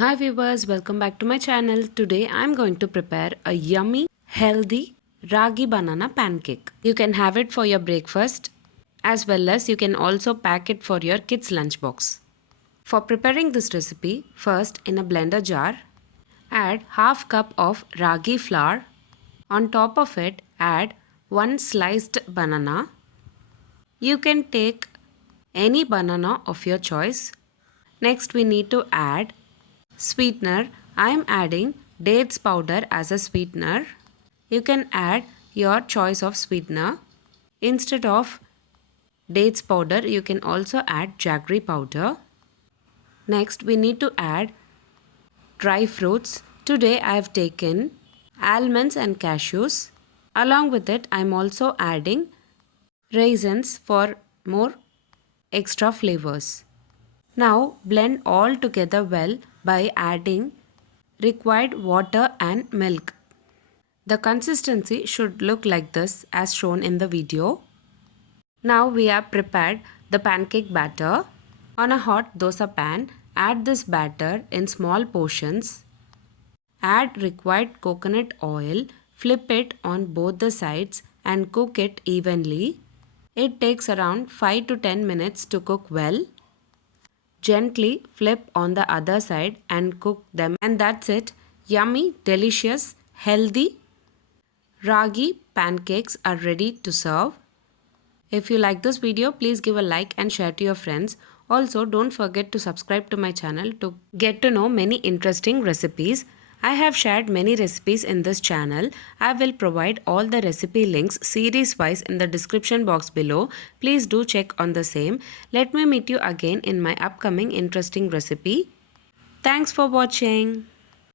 Hi viewers, welcome back to my channel. Today I am going to prepare a yummy, healthy Ragi Banana Pancake. You can have it for your breakfast as well as you can also pack it for your kids' lunchbox. For preparing this recipe, first in a blender jar, add half cup of ragi flour. On top of it, add 1 sliced banana. You can take any banana of your choice. Next we need to add sweetener. I am adding dates powder as a sweetener. You can add your choice of sweetener. Instead of dates powder, you can also add jaggery powder. Next, we need to add dry fruits. Today I have taken almonds and cashews. Along with it, I am also adding raisins for more extra flavors. Now blend all together well by adding required water and milk. The consistency should look like this as shown in the video. Now we have prepared the pancake batter. On a hot dosa pan, add this batter in small portions. Add required coconut oil, flip it on both the sides and cook it evenly. It takes around 5 to 10 minutes to cook well. Gently flip on the other side and cook them, and that's it. Yummy, delicious, healthy ragi pancakes are ready to serve. If you like this video, please give a like and share to your friends. Also, don't forget to subscribe to my channel to get to know many interesting recipes. I have shared many recipes in this channel. I will provide all the recipe links series wise in the description box below. Please do check on the same. Let me meet you again in my upcoming interesting recipe. Thanks for watching.